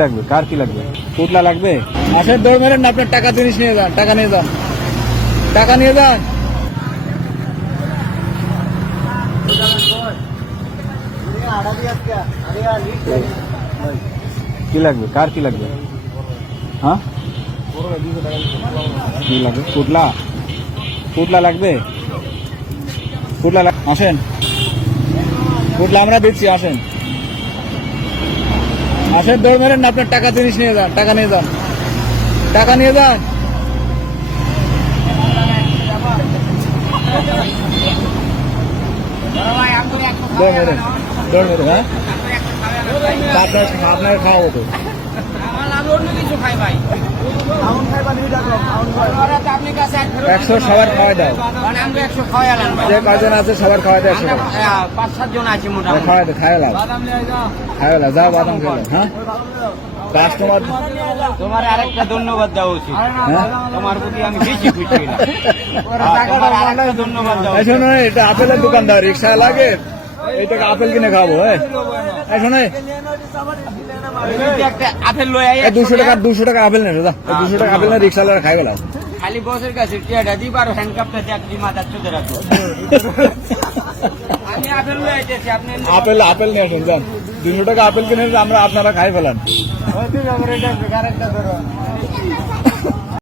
লাগবে কার কি লাগবে? পুতলা লাগবে? আসেন, দৌড় মেরেন না, আপনার টাকা জিনিস নিয়ে যান, টাকা নিয়ে যান, টাকা নিয়ে যান। কি লাগবে? কার কি লাগবে? হ্যাঁ, কি লাগবে? পুতলা, পুতলা লাগবে? পুতলা আসেন, পুতলা আমরা দিচ্ছি, আসেন আসেন, দৌড় মেরেন না, আপনার টাকা জিনিস নিয়ে যান, টাকা নিয়ে যান, টাকা নিয়ে যান। দৌড় মেরেন, দৌড় মেরেন, হ্যাঁ আপনার খাওয়া হতো। একশো সবার খাওয়াই দাও, যে কজন আছে সবার খাওয়াই দেয়, 5-7 জন আছে খাওয়াই দে, খাওয়া লাভ, খাওয়া লাভ, যাও বাদাম খেলো। হ্যাঁ, কাস্টমার তোমার আরেকটা ধন্যবাদ দেওয়া উচিত, তোমার প্রতি আমি বেশি খুশি হলাম। ধন্যবাদ দেওয়া উচিত। শোনো, এটা আপেলের দোকানদার, রিক্সা লাগে, এইটাকে আপেল কিনে খাবো। শোনে, একটা আপেল লয়ে 200 টাকা আপেল নেই, 200 টাকা আপেল না, রিক্সা খাই গেলাম। খালি বসের কাছে টিয়াটা দিই, আর হ্যান্ডকাপটা চাকরি মাথার চোখে রাখবো। আমি আপেল লয়ে আইতেছি, আপনি আপেল নিয়ে আসুন, যান, 200 টাকা আপেল কিনে আমরা আপনারা খাই ফেলান।